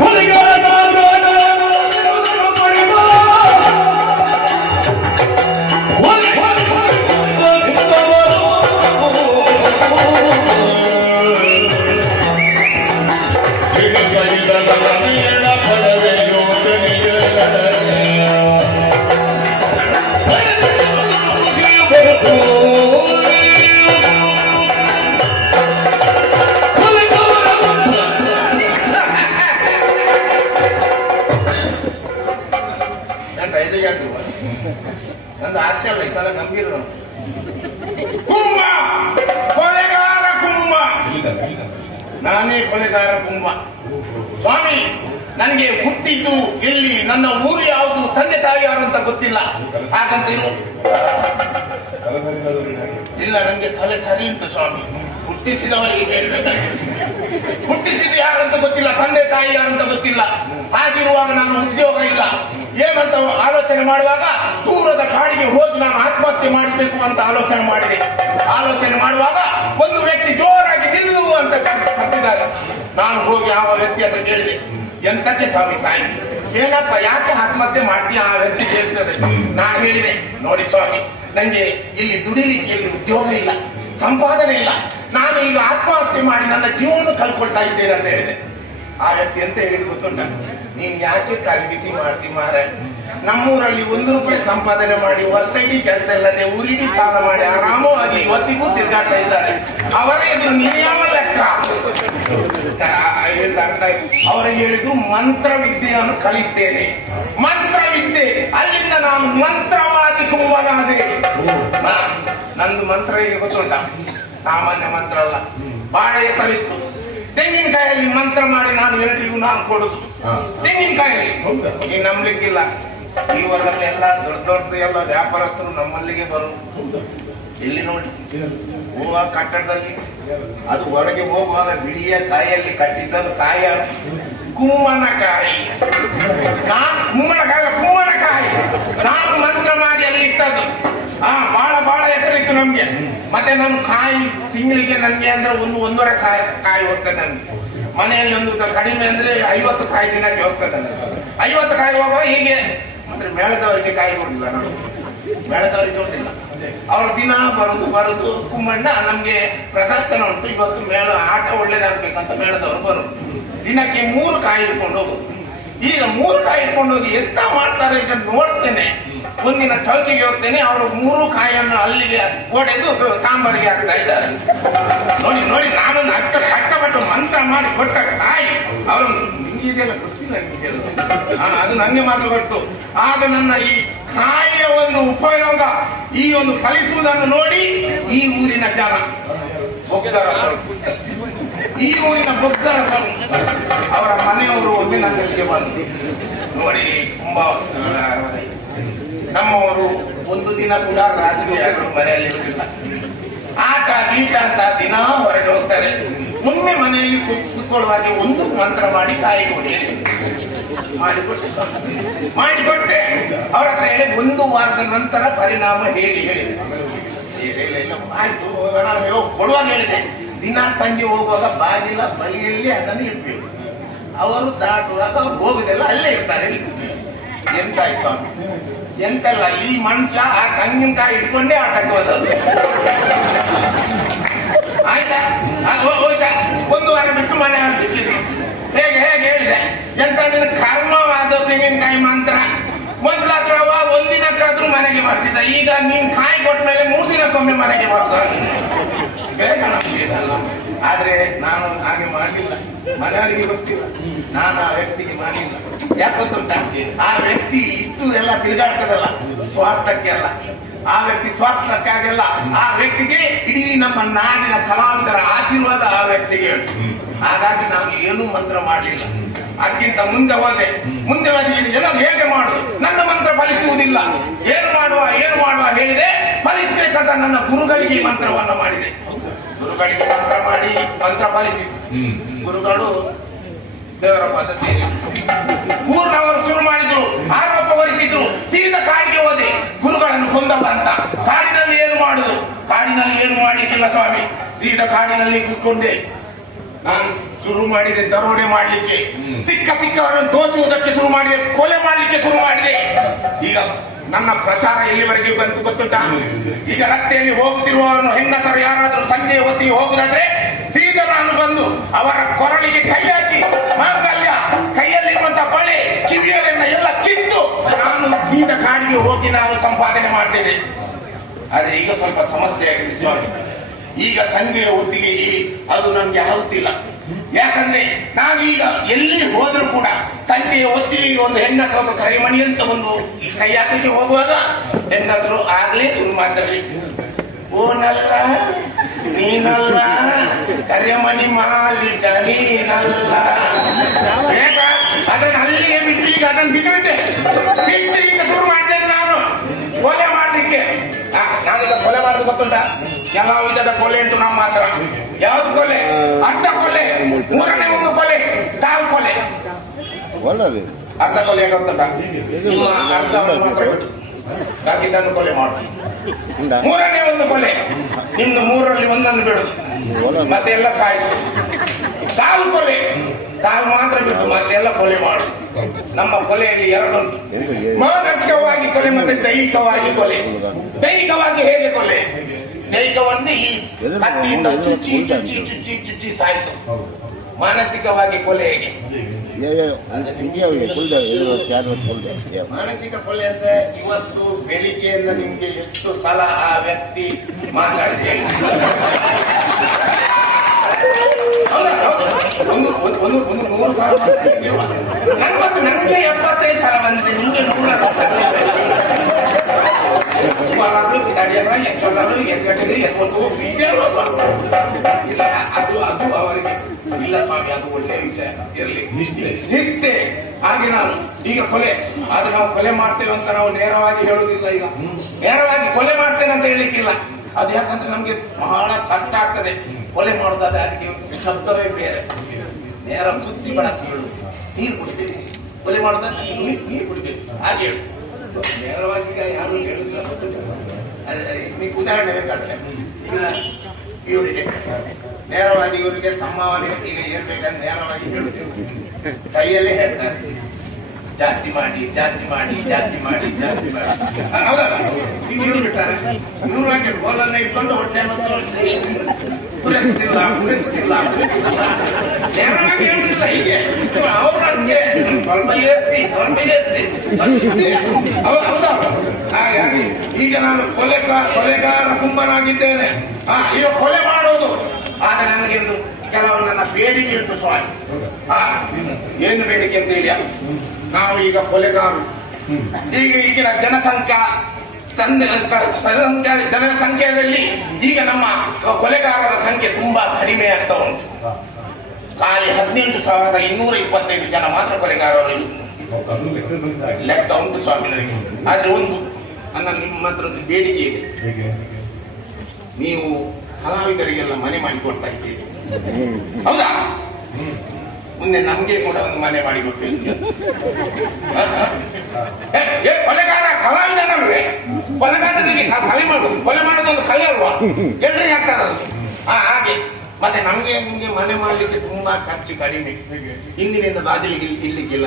ಹುಲಿಗಳ ನಾನೇ ಕೊಲೆಗಾರ ಕುಂಭ ಸ್ವಾಮಿ, ನನಗೆ ಹುಟ್ಟಿದ್ದು ಎಲ್ಲಿ? ನನ್ನ ಊರು ಯಾವುದು? ತಂದೆ ತಾಯಿ ಯಾರು ಅಂತ ಗೊತ್ತಿಲ್ಲ. ಹಾಗಂತ ಇಲ್ಲ ನನಗೆ ತಲೆ ಸರಿ ಉಂಟು ಸ್ವಾಮಿ. ಹುಟ್ಟಿಸಿದವರಿಗೆ ಹುಟ್ಟಿಸಿದ್ದು ಹುಟ್ಟಿಸಿದ ಯಾರಂತ ಗೊತ್ತಿಲ್ಲ, ತಂದೆ ತಾಯಿ ಯಾರು ಅಂತ ಗೊತ್ತಿಲ್ಲ. ಹಾಗಿರುವಾಗ ನಾನು ಉದ್ಯೋಗ ಇಲ್ಲ. ಏನಂತ ಆಲೋಚನೆ ಮಾಡುವಾಗ ದೂರದ ಕಾಡಿಗೆ ಹೋಗಿ ನಾನು ಆತ್ಮಹತ್ಯೆ ಮಾಡಬೇಕು ಅಂತ ಆಲೋಚನೆ ಮಾಡಿದೆ. ಆಲೋಚನೆ ಮಾಡುವಾಗ ಒಂದು ವ್ಯಕ್ತಿ ಜೋರಾಗಿ ನಿಲ್ಲು ಅಂತ ಕಟ್ಟಿದ್ದಾರೆ. ನಾನು ಹೋಗಿ ಆ ವ್ಯಕ್ತಿ ಹತ್ರ ಕೇಳಿದೆ, ಎಂತಕ್ಕೆ ಸ್ವಾಮಿ ತಾಯಿ? ಏನಪ್ಪ, ಯಾಕೆ ಆತ್ಮಹತ್ಯೆ ಮಾಡ್ತೀಯ? ಆ ವ್ಯಕ್ತಿ ಕೇಳ್ತದೆ. ನಾನು ಹೇಳಿದೆ, ನೋಡಿ ಸ್ವಾಮಿ, ನಂಗೆ ಇಲ್ಲಿ ದುಡಿಲಿಕ್ಕೆ ಇಲ್ಲಿ ಉದ್ಯೋಗ ಇಲ್ಲ, ಸಂಪಾದನೆ ಇಲ್ಲ. ನಾನು ಈಗ ಆತ್ಮಹತ್ಯೆ ಮಾಡಿ ನನ್ನ ಜೀವನ ಕಳ್ಕೊಳ್ತಾ ಇದ್ದೇನೆ ಅಂತ ಹೇಳಿದೆ. ಆ ವ್ಯಕ್ತಿ ಅಂತ ಹೇಳಿ ಗೊತ್ತುಂಟ? ನೀನ್ ಯಾಕೆ ಕಲ್ಬಿಸಿ ಮಾಡ್ತಿ ಮಾರ? ನಮ್ಮೂರಲ್ಲಿ ಒಂದು ರೂಪಾಯಿ ಸಂಪಾದನೆ ಮಾಡಿ ವರ್ಷ ಇಡೀ ಕೆಲಸ ಇಲ್ಲದೆ ಊರಿಡೀ ಸಾಲ ಮಾಡಿ ಆರಾಮವಾಗಿ ಇವತ್ತಿಗೂ ತಿರುಗಾಡ್ತಾ ಇದ್ದಾರೆ. ಅವರ ಎದುರು ನಿಯಮ ಲೆಕ್ಕ? ಅರ್ಥ ಹೇಳಿದ್ರು ಮಂತ್ರ ವಿದ್ಯೆಯನ್ನು ಕಲಿಸ್ತೇನೆ. ಮಂತ್ರ ವಿದ್ಯೆ ಅಲ್ಲಿಂದ ನಾನು ಮಂತ್ರವಾದಿ ಕುಂಭನಾದೆ ನಂದು ಮಂತ್ರ ಈಗ ಗೊತ್ತುಂಟ? ಸಾಮಾನ್ಯ ಮಂತ್ರ ಅಲ್ಲ. ಬಹಳ ಎತ್ತರಿತ್ತು ತೆಂಗಿನಕಾಯಲ್ಲಿ ಮಂತ್ರ ಮಾಡಿ ನಾನು ಎಲ್ರಿಗೂ ನಾನು ಕೊಡುದು. ತೆಂಗಿನಕಾಯಲ್ಲಿ. ನೀನ್ ನಂಬ್ಲಿಕ್ಕಿಲ್ಲ. ಎಲ್ಲ ದೊಡ್ಡ ದೊಡ್ಡ ಎಲ್ಲ ವ್ಯಾಪಾರಸ್ಥರು ನಮ್ಮಲ್ಲಿಗೆ ಬರುದು ಇಲ್ಲಿ ನೋಡಿ. ಹೂವ ಕಟ್ಟಡದಲ್ಲಿ ಅದು ಹೊರಗೆ ಹೋಗುವಾಗ ಬಿಳಿಯ ಕಾಯಲ್ಲಿ ಕಟ್ಟಿದ್ದದು ಕಾಯ ಕುಮ್ಮನಕಾಯಿ ನಾನು ಕುಮ್ಮನಕಾಯಿ ಕುಮ್ಮನಕಾಯಿ ನಾನು ಮಂತ್ರ ಮಾಡಿ ಅಲ್ಲಿ ಇಟ್ಟದ್ದು. ಹಾ ಬಹಳ ಬಹಳ ಹೆಸರಿತ್ತು ನಮ್ಗೆ. ಮತ್ತೆ ನಾನು ಕಾಯಿ ತಿಂಗಳಿಗೆ ನನ್ಗೆ ಅಂದ್ರೆ ಒಂದು ಒಂದೂವರೆ ಸಾವಿರ ಕಾಯಿ ಹೋಗ್ತದೆ ನನ್ಗೆ. ಮನೆಯಲ್ಲಿ ಒಂದು ಕಡಿಮೆ ಅಂದ್ರೆ ಐವತ್ತು ಕಾಯಿ ದಿನಕ್ಕೆ ಹೋಗ್ತದೆ ಐವತ್ತು ಕಾಯಿ ಹೋಗುವ ಹೀಗೆ ಅಂದ್ರೆ ಮೇಳದವರಿಗೆ ಕಾಯಿ ಕೊಡಿಲ್ಲ ನಾವು ಮೇಳದವರಿಗೆ ಕೊಡುದಿಲ್ಲ. ಅವರ ದಿನ ಬರೋದು ಬರೋದು, ಕುಂಬಣ್ಣ ನಮ್ಗೆ ಪ್ರದರ್ಶನ ಉಂಟು. ಇವತ್ತು ಮೇಳ ಆಟ ಒಳ್ಳೇದಾಗ್ಬೇಕಂತ ಮೇಳದವರು ಬರು ದಿನಕ್ಕೆ ಮೂರು ಕಾಯಿ ಇಟ್ಕೊಂಡು ಹೋಗುದು. ಈಗ ಮೂರು ಕಾಯಿ ಇಟ್ಕೊಂಡು ಹೋಗಿ ಎಂತ ಮಾಡ್ತಾರೆ ಅಂತ ನೋಡ್ತೇನೆ. ಒಂದಿನ ಚೌಕಿಗೆ ಹೋಗ್ತೇನೆ, ಅವರು ಮೂರು ಕಾಯನ್ನು ಅಲ್ಲಿಗೆ ಒಡೆದು ಸಾಂಬಾರಿಗೆ ಹಾಕ್ತಾ ಇದ್ದಾರೆ. ನೋಡಿ ನೋಡಿ, ನಾನೊಂದು ಅಷ್ಟ ಕಷ್ಟಪಟ್ಟು ಮಂತ್ರ ಮಾಡಿ ಕೊಟ್ಟ ಕಾಯಿ ಅವರು ನಿಂಗಿದೆಲ್ಲ ಗೊತ್ತಿಲ್ಲ ಅದು ನನಗೆ ಮಾತ್ರ ಗೊತ್ತು. ಆಗ ನನ್ನ ಈ ಕಾಯಿಯ ಒಂದು ಉಪಯೋಗ, ಈ ಒಂದು ಫಲಿಸುವುದನ್ನು ನೋಡಿ ಈ ಊರಿನ ಜನ. ಈ ಊರಿನ ಬೊಗ್ಗರ ಸರ್ ಅವರ ಮನೆಯವರು ಒಮ್ಮೆ ನನ್ನಲ್ಲಿಗೆ ಬಂದು ನೋಡಿ, ತುಂಬಾ ನಮ್ಮವರು ಒಂದು ದಿನ ಕೂಡ ರಾತ್ರಿ ಮನೆಯಲ್ಲಿ ಇರುವುದಿಲ್ಲ. ಆಟ, ಗೀಟ ಅಂತ ದಿನ ಹೊರಗೆ ಹೋಗ್ತಾರೆ. ಒಮ್ಮೆ ಮನೆಯಲ್ಲಿ ಕುತ್ಕೊಳ್ಳುವಾಗೆ ಒಂದು ಮಂತ್ರ ಮಾಡಿ ತಾಯಿ ಕೊಡಿ ಮಾಡಿಕೊಟ್ಟೆ ಮಾಡಿಕೊಟ್ಟೆ ಅವ್ರ ಹತ್ರ ಹೇಳಿ, ಒಂದು ವಾರದ ನಂತರ ಪರಿಣಾಮ ಹೇಳಿ ಹೇಳಿದೆ ಆಯ್ತು ಕೊಡುವಾಗ ಹೇಳಿದೆ. ದಿನ ಸಂಜೆ ಹೋಗುವಾಗ ಬಾಗಿಲ ಬಳಿಯಲ್ಲಿ ಅದನ್ನು ಇಡ್ಬೇಕು. ಅವರು ದಾಟುವಾಗ ಹೋಗುದೆಲ್ಲ ಅಲ್ಲೇ ಇರ್ತಾರೆ. ಎಂತಾಯ್ತು ಎಂತಲ್ಲ ಈ ಮನುಷ್ಯ ಆ ತೆಂಗಿನಕಾಯಿ ಇಟ್ಕೊಂಡೇ ಆಟಕ್ಕೆ ಹೋದ ಆಯ್ತಾ? ಅದು ಹೋಯ್ತಾ? ಒಂದು ವಾರ ಬಿಟ್ಟು ಮನೆ ಸಿಕ್ಕಿದ್ರು? ಹೇಗೆ ಹೇಗೆ ಹೇಳಿದೆ? ಎಂತ ನಿನ್ನ ಕರ್ಮವಾದ ತೆಂಗಿನಕಾಯಿ ಮಂತ್ರ? ಮೊದಲಾದ್ರೂ ಅವ ಒಂದಿನಕ್ಕಾದ್ರೂ ಮನೆಗೆ ಬರ್ತಿದ್ದ. ಈಗ ನೀನ್ ಕಾಯಿ ಕೊಟ್ಟ ಮೇಲೆ ಮೂರ್ ದಿನಕ್ಕೊಮ್ಮೆ ಮನೆಗೆ ಬರೋದು. ಬೇಗ ನಮ್ಗೆ. ಆದ್ರೆ ನಾನು ಹಾಗೆ ಮಾಡಿಲ್ಲ. ಮನೆಯವರಿಗೆ ಗೊತ್ತಿಲ್ಲ. ನಾನು ಆ ವ್ಯಕ್ತಿಗೆ ಮಾಡಿಲ್ಲ. ಯಾಕಂತ ಆ ವ್ಯಕ್ತಿ ಇಷ್ಟು ಎಲ್ಲ ತಿರುಗಾಡ್ತದಲ್ಲ? ಸ್ವಾರ್ಥಕ್ಕೆ ಅಲ್ಲ. ಆ ವ್ಯಕ್ತಿ ಸ್ವಾರ್ಥಕ್ಕಾಗಲ್ಲ. ಆ ವ್ಯಕ್ತಿಗೆ ಇಡೀ ನಮ್ಮ ನಾಡಿನ ಕಲಾವಿದರ ಆಶೀರ್ವಾದ ಆ ವ್ಯಕ್ತಿಗೆ ಹಾಗಾಗಿ ನಾನು ಏನೂ ಮಂತ್ರ ಮಾಡಲಿಲ್ಲ. ಅದಕ್ಕಿಂತ ಮುಂದೆ ಹೋದೆ. ಮುಂದೆ ಎಲ್ಲ ಹೇಗೆ ಮಾಡುದು ನನ್ನ ಮಂತ್ರ ಫಲಿಸುವುದಿಲ್ಲ. ಏನು ಮಾಡುವ ಏನು ಮಾಡುವ? ಹೇಳಿದೆ. ಫಲಿಸಬೇಕಂತ ನನ್ನ ಗುರುಗಳಿಗೆ ಮಂತ್ರವನ್ನ ಮಾಡಿದೆ. ಗುರುಗಳಿಗೆ ಮಂತ್ರ ಮಾಡಿ ಮಂತ್ರ ಫಲಿಸಿತು ಗುರುಗಳು ದೇವರ ಪದ ಸೇರಿ. ಊರ್ನವರು ಶುರು ಮಾಡಿದ್ರು ಆರೋಪ ಹೊರಿಸಿದ್ರು ಸೀದಾ ಕಾಡಿಗೆ ಹೋದೆ. ಗುರುಗಳನ್ನು ಕೊಂದಪ್ಪ ಅಂತ. ಕಾಡಿನಲ್ಲಿ ಏನು ಮಾಡುದು? ಕಾಡಿನಲ್ಲಿ ಏನು ಮಾಡಲಿಕ್ಕಿಲ್ಲ ಸ್ವಾಮಿ? ಸೀದಾ ಕಾಡಿನಲ್ಲಿ ಕೂತ್ಕೊಂಡೆ. ನಾನು ಶುರು ಮಾಡಿದೆ ದರೋಡೆ ಮಾಡ್ಲಿಕ್ಕೆ. ಸಿಕ್ಕ ಸಿಕ್ಕವರನ್ನು ದೋಚುವುದಕ್ಕೆ ಶುರು ಮಾಡಿದೆ ಕೊಲೆ ಮಾಡ್ಲಿಕ್ಕೆ ಶುರು ಮಾಡಿದೆ. ಈಗ ನನ್ನ ಪ್ರಚಾರ ಎಲ್ಲಿವರೆಗೆ ಬಂತು ಗೊತ್ತುಂಟಾ? ಈಗ ರಸ್ತೆಯಲ್ಲಿ ಹೋಗುತ್ತಿರುವವನು ಹೆಂಗಸರು ಯಾರಾದರೂ ಸಂಜೆ ಹೊತ್ತಿಗೆ ಹೋಗುದಾದ್ರೆ ಸೀದಾ ನಾನು ಬಂದು ಅವರ ಕೊರಳಿಗೆ ಕೈ ಹಾಕಿ ಮಾಂಗಲ್ಯ ಕೈಯಲ್ಲಿರುವಂತಹ ಬಳೆ ಕಿವಿಯನ್ನ ಎಲ್ಲ ಕಿತ್ತು ನಾನು ಸೀದಾ ಕಾಡಿಗೆ ಹೋಗಿ ನಾನು ಸಂಪಾದನೆ ಮಾಡ್ತೇನೆ. ಆದ್ರೆ ಈಗ ಸ್ವಲ್ಪ ಸಮಸ್ಯೆ ಆಗಿದೆ ಸ್ವಾಮಿ. ಈಗ ಸಂಜೆಯ ಹೊತ್ತಿಗೆ ಅದು ನನಗೆ ಆಗುತ್ತಿಲ್ಲ ಯಾಕಂದ್ರೆ ನಾವೀಗ ಎಲ್ಲಿ ಹೋದ್ರು ಕೂಡ ಸಂಜೆಯ ಹೊತ್ತಿಗೆ ಒಂದು ಹೆಣ್ಣಸರದ್ದು ಕರಿಮಣಿ ಅಂತ ಒಂದು ಕೈ ಹಾಕಲಿಕ್ಕೆ ಹೋಗುವಾಗ ಹೆಣ್ಣಸರು ಆಗ್ಲೇ ಶುರು ಮಾಡ್ತಾರೆ. ಓನಲ್ಲ ನಲ್ಲ ನೀನಲ್ಲ ಕರಿಮಣಿ ಮಾಲಿಟ ನೀನಲ್ಲ ಅದನ್ನ ಅಲ್ಲಿಗೆ ಬಿಟ್ಟು ಈಗ ಅದನ್ನ ಬಿಟ್ಟುಬಿಟ್ಟೆ ಬಿಟ್ಟು. ಈಗ ಶುರು ಮಾಡ್ತೇನೆ ನಾನು. ಕೊಲೆ ಮಾಡ್ಲಿಕ್ಕೆ. ನಾನೀಗ ಕೊಲೆ ಮಾಡೋದು ಗೊತ್ತುಂಟ? ಎಲ್ಲ ವಿಧದ ಕೊಲೆ ಉಂಟು ನಮ್ಮ ಹತ್ರ. ಯಾವ್ದು ಕೊಲೆ? ಅರ್ಧ ಕೊಲೆ ಮೂರನೇ ಒಂದು ಕೊಲೆ ಕಾಲ್ ಕೊಲೆ. ಒಳ್ಳೆ ಅರ್ಧ ಕೊಲೆ ನಿಮ್ಮ ಅರ್ಧವನ್ನು ಮಾತ್ರ ಕೊಲೆ. ಮಾಡಿ ಮೂರನೇ ಒಂದು ಕೊಲೆ. ನಿಮ್ದು ಮೂರರಲ್ಲಿ ಒಂದನ್ನು ಬಿಡು. ಮತ್ತೆ ಎಲ್ಲ ಸಾಯಿಸಿ. ಕಾಲು ಕೊಲೆ. ಕಾಲು ಮಾತ್ರ ಬಿಟ್ಟು ಮತ್ತೆ ಎಲ್ಲ ಕೊಲೆ ಮಾಡು. ನಮ್ಮ ಕೊಲೆಯಲ್ಲಿ ಎರಡುಂಟು ಮಾನಸಿಕವಾಗಿ ಕೊಲೆ ಮತ್ತೆ ದೈಹಿಕವಾಗಿ ಕೊಲೆ. ದೈಹಿಕವಾಗಿ ಹೇಗೆ ಕೊಲೆ? ನೇಯ್ಕವನ್ನು ಈ ಕತ್ತಿಯಿಂದ ಚುಚ್ಚಿ ಚುಚ್ಚಿ ಚುಚ್ಚಿ ಚುಚ್ಚಿ ಸಾಯಿತು. ಮಾನಸಿಕವಾಗಿ ಕೊಲೆಗೆ ಮಾನಸಿಕ ಕೊಲೆ ಅಂದ್ರೆ ಇವತ್ತು ಬೆಳಿಗ್ಗೆಯಿಂದ ನಿಮ್ಗೆ ಎಷ್ಟು ಸಲ ಆ ವ್ಯಕ್ತಿ ಮಾತಾಡಿದೆ? ಅವರಿಗೆ ಇಲ್ಲ ಅದು ಒಳ್ಳೆ ವಿಷಯ ಹಾಗೆ ನಾನು ಈಗ ಕೊಲೆ ಆದ್ರೆ ನಾವು ಕೊಲೆ ಮಾಡ್ತೇವೆ ಅಂತ ನಾವು ನೇರವಾಗಿ ಹೇಳುವುದಿಲ್ಲ, ಈಗ ನೇರವಾಗಿ ಕೊಲೆ ಮಾಡ್ತೇನೆ ಅಂತ ಹೇಳಿಕ್ಕಿಲ್ಲ ಅದು ಯಾಕಂದ್ರೆ ನಮ್ಗೆ ಬಹಳ ಕಷ್ಟ ಆಗ್ತದೆ ಕೊಲೆ ಮಾಡೋದಾದ್ರೆ ಅದಕ್ಕೆ ಶಬ್ದವೇ ಬೇರೆ ನೇರ ಸುದ್ದಿ ಬಳಸಿ ನೀರು ಕುಡಿಬೇಕು ಕೊಲೆ ಮಾಡೋದಾದ್ರೆ ನೀರು ಕುಡಿಬೇಕು ಹಾಗೆ ಹೇಳು ನೇರವಾಗಿ, ಯಾರು ಹೇಳುದಿಲ್ಲ ನೀವು ಉದಾಹರಣೆ ಬೇಕಾದ್ರೆ ಈಗ ಇವರಿಗೆ ನೇರವಾಗಿ ಇವರಿಗೆ ಸಂಭಾವನೆ ಈಗ ಏರ್ಬೇಕಂದ್ರೆ ನೇರವಾಗಿ ಹೇಳ್ತೀವಿ ಕೈಯಲ್ಲೇ ಹೇಳ್ತಾರೆ ಜಾಸ್ತಿ ಮಾಡಿ ಜಾಸ್ತಿ ಮಾಡಿ ಜಾಸ್ತಿ ಮಾಡಿ ಜಾಸ್ತಿ ಮಾಡಿ ಹೌದಲ್ಲ ಈಗ ಇವ್ರು ಬಿಟ್ಟಾರೆ ಇವ್ರು ಹಾಕಿ ಬೋಲನ್ನ ಇಟ್ಕೊಂಡು ಹೊಟ್ಟೆ ತೋರಿಸಿ ಪೂರೈಸುತ್ತಿಲ್ಲ ಪೂರೈಸುತ್ತಿಲ್ಲ. ನೇರವಾಗಿ ಹೇಳುದಿಲ್ಲ ಹೀಗೆ ಈಗ ನಾನು ಕೊಲೆ ಕೊಲೆಗಾರ ಆ ಈಗ ಕೊಲೆ ಮಾಡೋದು ಆದ್ರೆ ನನಗೆ ಒಂದು ಕೆಲವು ನನ್ನ ಬೇಡಿಕೆ ಉಂಟು ಸ್ವಾಮಿ ಏನು ಬೇಡಿಕೆ ಅಂತ ಹೇಳಿ ನಾವು ಈಗ ಕೊಲೆಗಾರರು ಈಗ ಈಗಿನ ಜನಸಂಖ್ಯಾ ಜನಸಂಖ್ಯೆಯಲ್ಲಿ ಈಗ ನಮ್ಮ ಕೊಲೆಗಾರರ ಸಂಖ್ಯೆ ತುಂಬಾ ಕಡಿಮೆ ಆಗ್ತಾ ಉಂಟು. ಖಾಲಿ ಹದಿನೆಂಟು ಸಾವಿರದ ಇನ್ನೂರ ಇಪ್ಪತ್ತೈದು ಜನ ಮಾತ್ರ ಪರಿಹಾರ. ಲೆಕ್ಕ ಉಂಟು ಸ್ವಾಮಿ ನನಗೆ ಆದ್ರೆ ಒಂದು ನನ್ನ ನಿಮ್ಮ ಹತ್ರ ಒಂದು ಬೇಡಿಕೆ ಇದೆ. ನೀವು ಕಲಾವಿದರಿಗೆಲ್ಲ ಮನೆ ಮಾಡಿ ಕೊಡ್ತಾ ಇದ್ದೀರಿ. ಹೌದಾ? ಮುಂದೆ ನಮಗೆ ಕೂಡ ಒಂದು ಮನೆ ಮಾಡಿ ಏ, ಕೊಲೆಗಾರ ಕಲಾವಿದನಲ್ವೇ ಕೊಲೆಗಾರನಿಗೆ ಕ- ಕಲೆ ಮಾಡುದು. ಕೊಲೆ ಮಾಡೋದು ಒಂದು ಕಲೆ ಅಲ್ವಾ? ಎಲ್ರಿಗೆ ಆಗ್ತದೆ ಹಾಗೆ. ಮತ್ತೆ ನಮ್ಗೆ ನಿಮ್ಗೆ ಮನೆ ಮಾಡ್ಲಿಕ್ಕೆ ತುಂಬಾ ಖರ್ಚು ಕಡಿಮೆ ಹಿಂದಿನಿಂದ ಬಾಗಿಲಿಗೆ ಇಡ್ಲಿಕ್ಕಿಲ್ಲ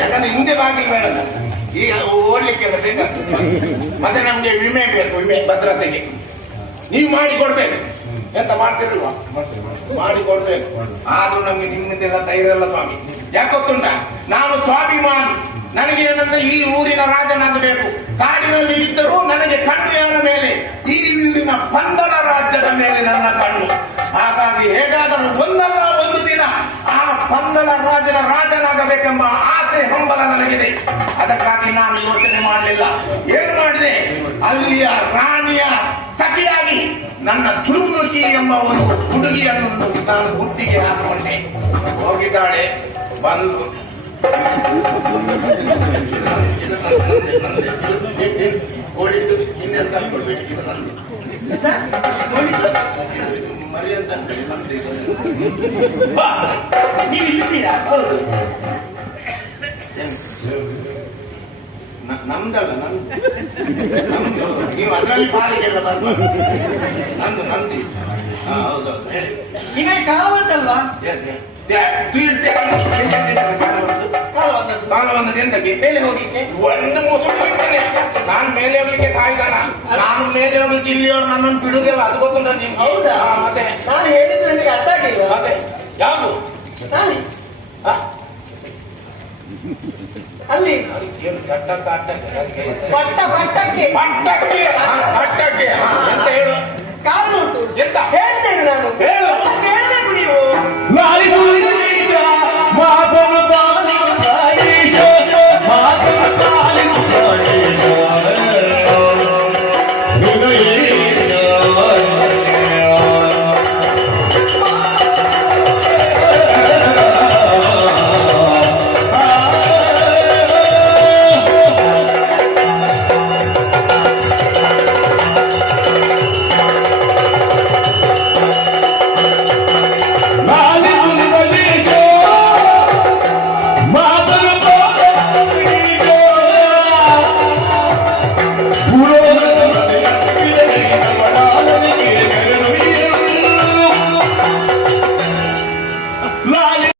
ಯಾಕಂದ್ರೆ ಹಿಂದೆ ಬಾಗಿಲು ಬೇಡ. ಈಗ ಓಡ್ಲಿಕ್ಕೆಲ್ಲ ಬೇಕಾಗ್ತದೆ. ಮತ್ತೆ ನಮ್ಗೆ ವಿಮೆ ಬೇಕು, ವಿಮೆ ಭದ್ರತೆಗೆ. ನೀವು ಮಾಡಿ ಕೊಡ್ಬೇಕು. ಎಂತ ಮಾಡ್ತಿರಲ್ವಾ? ಮಾಡಿ ಕೊಡ್ಬೇಕು. ಆದ್ರೂ ನಮ್ಗೆ ನಿಮ್ಮದೆಲ್ಲ ತೈರಲ್ಲ ಸ್ವಾಮಿ. ಯಾಕೆ ಗೊತ್ತುಂಟ? ನಾನು ಸ್ವಾಭಿಮಾನಿ. ನನಗೆ ಏನಂದ್ರೆ ಈ ಊರಿನ ರಾಜನಾಗಬೇಕು. ಕಾಡಿನಲ್ಲಿ ಇದ್ದರೂ ನನಗೆ ಕಣ್ಣು ಮೇಲೆ, ಈ ಊರಿನ ಪಂದಳ ರಾಜ್ಯದ ಮೇಲೆ ನನ್ನ ಕಣ್ಣು. ಹಾಗಾಗಿ ಹೇಗಾದರೂ ಒಂದಲ್ಲ ಒಂದು ದಿನ ಆ ಪಂದಳ ರಾಜನ ರಾಜನಾಗಬೇಕೆಂಬ ಆಸೆ, ಹಂಬಲ ನನಗಿದೆ. ಅದಕ್ಕಾಗಿ ನಾನು ಯೋಚನೆ ಮಾಡಲಿಲ್ಲ. ಏನು ಮಾಡಿದೆ? ಅಲ್ಲಿಯ ರಾಣಿಯ ಸಖಿಯಾಗಿ ನನ್ನ ದುರ್ಮುಖಿ ಎಂಬ ಒಂದು ಹುಡುಗಿಯನ್ನು ನಾನು ಗುಟ್ಟಿಗೆ ಹಾಕೊಂಡೆ ಹೋಗಿದ್ದಾಳೆ, ಬಂದು ಕೋಳಿದ್ದು ಇನ್ನೆಂತ ಅನ್ಕೊಳ್ಬೇಡಿ ಇದು ನಂದು ಮರಿ ಅಂತ ಅನ್ಕೊಳ್ಳಿ ನಂದು ನೀವು ಇಲ್ಲಿದ್ದೀರಾ ಹೌದು ನಮ್ದಲ್ಲ ನಂದು ನಮ್ದು ನೀವು ಅದರಲ್ಲಿ ಪಾಲಿಗೆಲ್ಲ ಬರ್ಬಾರ್ದು ನಂದು ನಂದು ಹಾ, ಹೌದೌದು ಹೇಳಿ? ದ್ಯಾ- ಕಾಲ ಬಂದದ್ದು? ಮೇಲೆ ಹೋಗ್ಲಿಕ್ಕೆ ಒಂದು ಮುಸುಕು ಬಿಡ್ತೇನೆ. ನಾನು ಮೇಲೆ ಹೋಗ್ಲಿಕ್ಕೆ ತಾಯ್ದಾನ ನಾನು ಮೇಲೆ ಹೋಗ್ಲಿಕ್ಕೆ ಇಲ್ಲಿಯವ್ರು ನನ್ನನ್ನು ಬಿಡುದಿಲ್ಲ. ಅದು ಗೊತ್ತುಂಟ ನಿಮ್ಗೆ ಹೌದಾ? ಹಾ, ಮತ್ತೆ? ನಾನು ಹೇಳಿದ್ರೆ ನಿಮಗೆ ಅರ್ಥ ಆಗಿಲ್ಲ ಮತ್ತೆ? ಯಾವುದು? ತಾನೇ. ಅಲ್ಲಿ. ಪಟ್ಟ ಪಟ್ಟಕ್ಕೆ. ಹೇಳು? ಕಾರಣ ಉಂಟು. ಎಂತ? ಹೇಳ್ತೇನೆ ನಾನು. ಹೇಳು. ಕೇಳಬೇಕು ನೀವು.